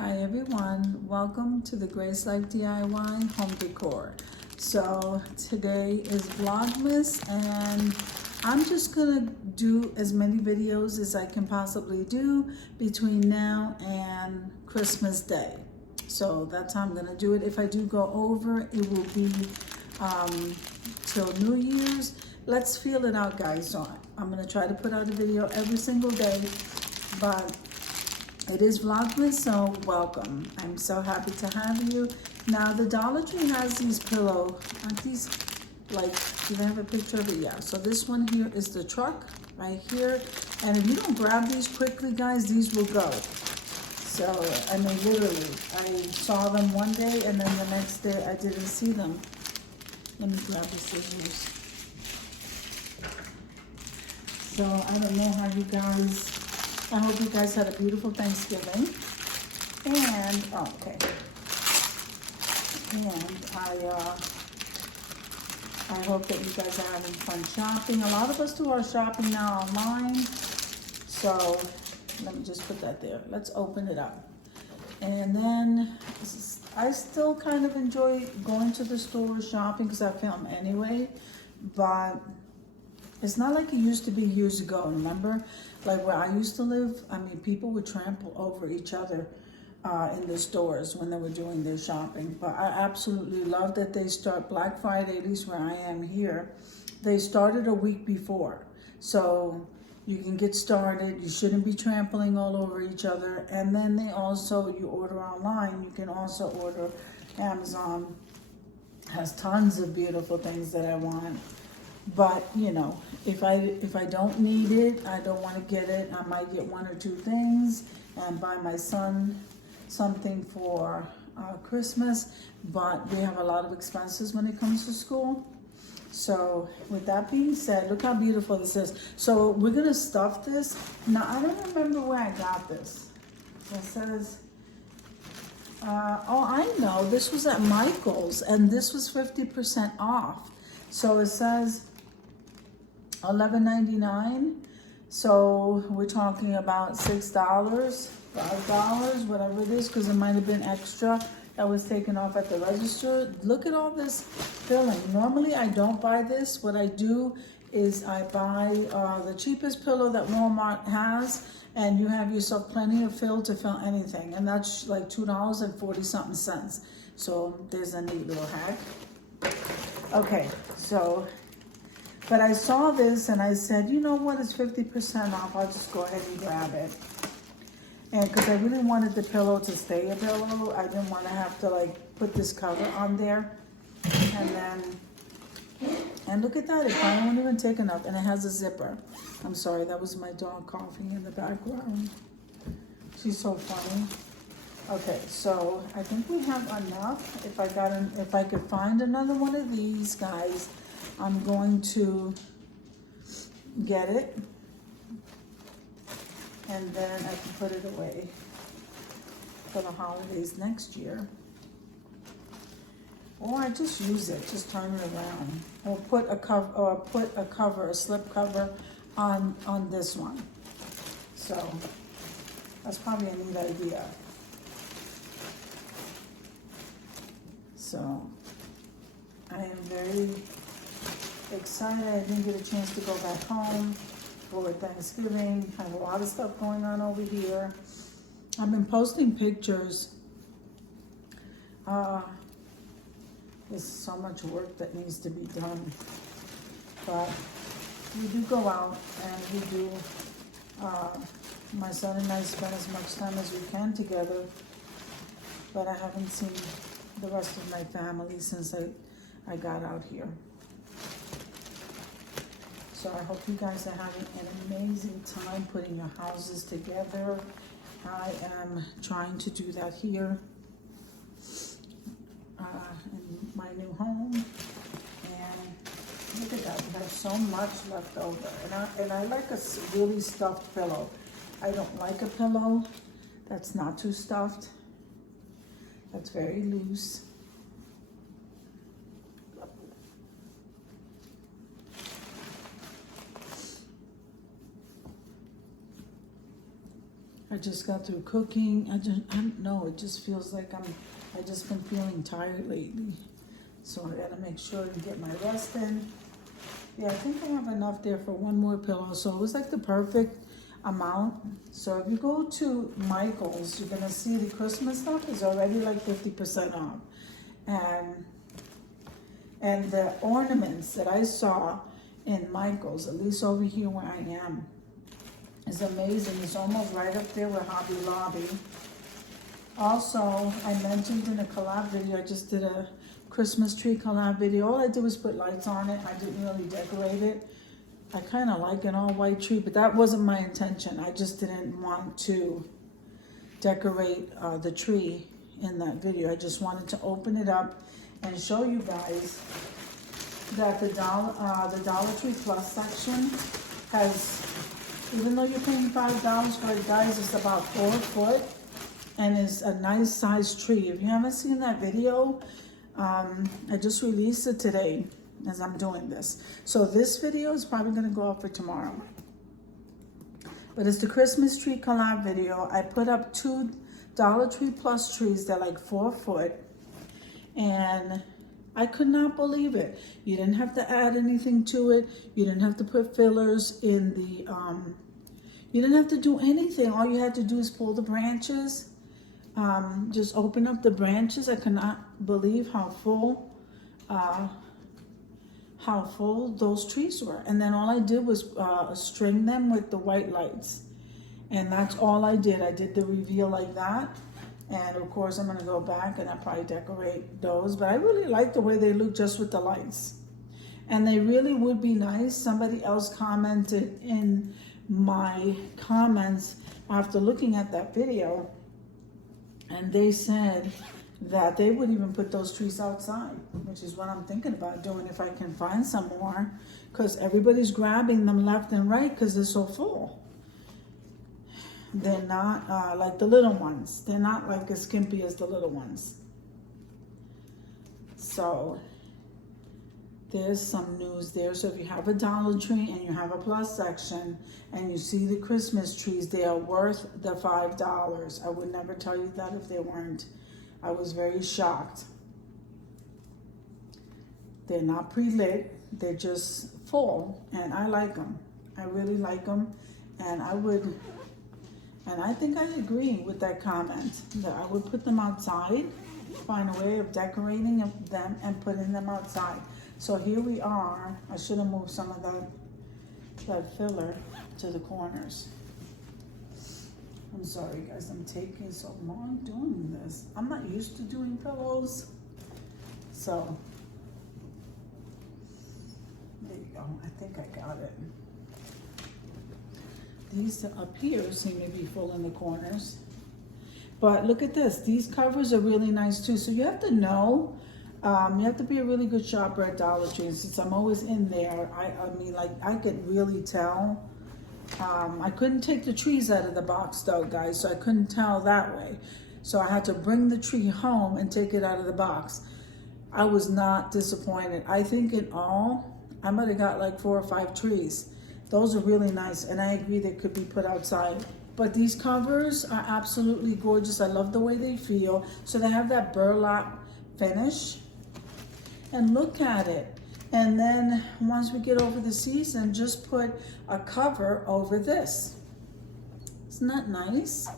Hi everyone, welcome to the Grace Life DIY Home Decor. So today is Vlogmas and I'm just gonna do as many videos as I can possibly do between now and Christmas Day. So that's how I'm gonna do it. If I do go over, it will be till New Year's. Let's feel it out, guys. So I'm gonna try to put out a video every single day, but it is Vlogmas, so welcome. I'm so happy to have you. Now, the Dollar Tree has these pillow, aren't these, like, do they have a picture of it? Yeah, so this one here is the truck right here. And if you don't grab these quickly, guys, these will go. So, I mean, literally, I saw them one day and then the next day I didn't see them. Let me grab the scissors. So, I don't know how you guys, I hope you guys had a beautiful Thanksgiving. And, oh, okay. And I hope that you guys are having fun shopping. A lot of us do our shopping now online. So let me just put that there. Let's open it up. And then I still kind of enjoy going to the store shopping because I film anyway, but it's not like it used to be years ago, remember? Like where I used to live, I mean, people would trample over each other in the stores when they were doing their shopping. But I absolutely love that they start Black Friday, at least where I am here. They started a week before. So you can get started. You shouldn't be trampling all over each other. And then they also, you order online, you can also order. Amazon has tons of beautiful things that I want. But, you know, if I don't need it, I don't want to get it, I might get one or two things and buy my son something for Christmas. But we have a lot of expenses when it comes to school. So with that being said, look how beautiful this is. So we're going to stuff this. Now, I don't remember where I got this. So it says, oh, I know. This was at Michael's and this was 50% off. So it says $11.99. So we're talking about $6, $5, whatever it is, because it might have been extra that was taken off at the register. Look at all this filling. Normally I don't buy this. What I do is I buy the cheapest pillow that Walmart has, and you have yourself plenty of fill to fill anything. And that's like $2.40 something. So there's a neat little hack. Okay, so, but I saw this and I said, you know what, it's 50% off, I'll just go ahead and grab it. And because I really wanted the pillow to stay a pillow, I didn't want to have to like put this cover on there. And then, and look at that, it probably won't even take enough, and it has a zipper. I'm sorry, that was my dog coughing in the background. She's so funny. Okay, so I think we have enough. If I could find another one of these guys, I'm going to get it, and then I can put it away for the holidays next year. Or I just use it, just turn it around, or put a cover, a slip cover on this one. So that's probably a neat idea. So I am very excited. I didn't get a chance to go back home for Thanksgiving. I have a lot of stuff going on over here. I've been posting pictures. There's so much work that needs to be done. But we do go out and we do, my son and I spend as much time as we can together. But I haven't seen the rest of my family since I got out here. So I hope you guys are having an amazing time putting your houses together. I am trying to do that here in my new home. And look at that, we have so much left over. And I like a really stuffed pillow. I don't like a pillow that's not too stuffed. That's very loose. I just got through cooking. I don't know, it just feels like I just been feeling tired lately. So I gotta make sure to get my rest in. Yeah, I think I have enough there for one more pillow. So it was like the perfect amount. So if you go to Michael's, you're gonna see the Christmas stuff is already like 50% off. And the ornaments that I saw in Michael's, at least over here where I am, is amazing. It's almost right up there with Hobby Lobby. Also, I mentioned in a collab video, I just did a Christmas tree collab video. All I did was put lights on it. I didn't really decorate it. I kind of like an all white tree, but that wasn't my intention. I just didn't want to decorate the tree in that video. I just wanted to open it up and show you guys that the Dollar Tree Plus section has, even though you're paying $5 for it, guys, it's about 4 foot and is a nice size tree. If you haven't seen that video, I just released it today as I'm doing this. So this video is probably gonna go up for tomorrow. But it's the Christmas tree collab video. I put up 2 Dollar Tree Plus trees. They're like 4 foot. And I could not believe it. You didn't have to add anything to it. You didn't have to put fillers in the, you didn't have to do anything. All you had to do is pull the branches. Just open up the branches. I could not believe how full those trees were. And then all I did was string them with the white lights. And that's all I did. I did the reveal like that. And of course I'm gonna go back and I'll probably decorate those. But I really like the way they look just with the lights. And they really would be nice. Somebody else commented in my comments after looking at that video, and they said that they would even put those trees outside, which is what I'm thinking about doing if I can find some more, because everybody's grabbing them left and right because they're so full. They're not like the little ones. They're not like as skimpy as the little ones. So there's some news there. So if you have a Dollar Tree and you have a plus section and you see the Christmas trees, they are worth the $5. I would never tell you that if they weren't. I was very shocked. They're not pre-lit. They're just full, and I like them. I really like them, and I think I agree with that comment that I would put them outside, find a way of decorating them and putting them outside. So here we are. I should have moved some of that filler to the corners. I'm sorry guys, I'm taking so long doing this. I'm not used to doing pillows. So, there you go. I think I got it. These up here seem to be full in the corners. But look at this. These covers are really nice too. So you have to know, you have to be a really good shopper at Dollar Tree. Since I'm always in there, I mean, like, I could really tell. I couldn't take the trees out of the box though, guys, so I couldn't tell that way. So I had to bring the tree home and take it out of the box. I was not disappointed. I think in all, I might have got like 4 or 5 trees. Those are really nice, and I agree they could be put outside. But these covers are absolutely gorgeous. I love the way they feel. So they have that burlap finish. And look at it. And then once we get over the season, just put a cover over this. Isn't that nice?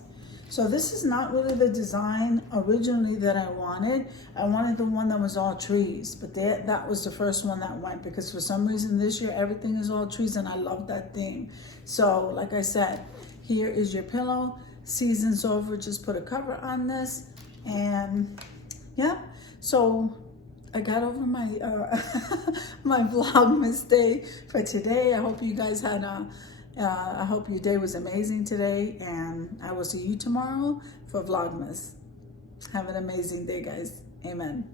So this is not really the design originally that I wanted. I wanted the one that was all trees, but that was the first one that went, because for some reason this year everything is all trees and I love that theme. So like I said, here is your pillow. Season's over, just put a cover on this, and yeah. So I got over my my Vlogmas day for today. I hope you guys had I hope your day was amazing today, and I will see you tomorrow for Vlogmas. Have an amazing day, guys. Amen.